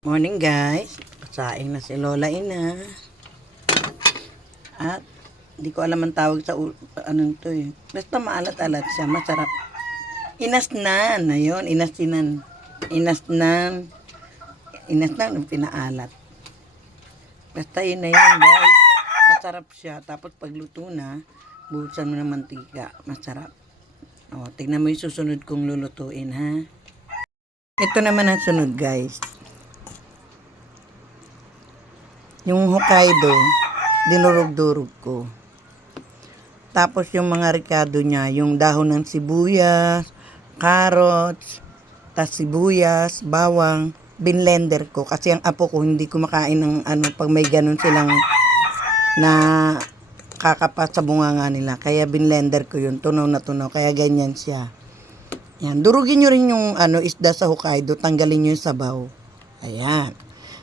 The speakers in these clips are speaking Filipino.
Morning guys, saing na si Lola Ina. At hindi ko alam ang tawag sa anong to eh. Basta maalat-alat siya, masarap. Inasnan, ayun, inasinan. Inasnan pinaalat. Basta yun na yun guys. Masarap siya. Tapos pagluto na, buhusan mo ng mantika. Masarap. O, tignan mo yung susunod kong lulutuin ha. Ito naman ang sunod guys. Yung Hokkaido, dinurog-durog ko. Tapos yung mga ricado niya, yung dahon ng sibuyas, carrots, tas sibuyas, bawang, binlender ko. Kasi ang apo ko hindi kumakain ng pag may ganun silang na kakapat sa bunganga nila. Kaya binlender ko yun, tunaw na tunaw. Kaya ganyan siya. Yan, durugin nyo rin yung isda sa Hokkaido, tanggalin nyo yung sabaw. Ayan.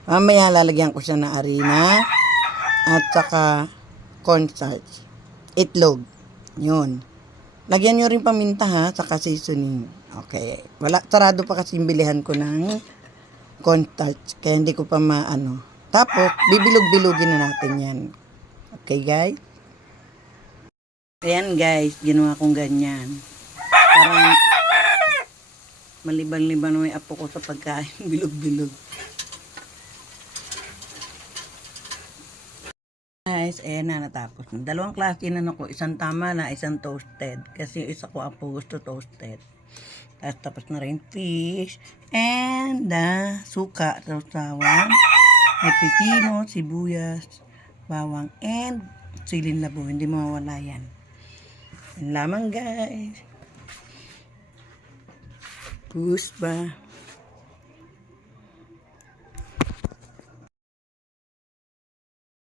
Mamaya lalagyan ko siya ng harina at saka cornstarch. Itlog. Yun. Lagyan nyo rin paminta ha, saka seasoning. Okay. Wala, sarado pa kasi yung bilihan ko ng cornstarch. Kaya hindi ko pa maano. Tapos, bibilog-bilogin na natin yan. Okay guys? Ayan guys, ginawa kong ganyan. Parang maliban-liban na may apo ko sa pagkain. Bilog-bilog. Guys, ayan na natapos. Dalawang klase na ako. Isang tama na, isang toasted. Kasi yung isa ko apo gusto toasted. Tapos na rin fish. And suka, sausawan. May pipino, sibuyas, bawang, and silin labo. Hindi mawawala yan. Yan lamang guys. Push ba?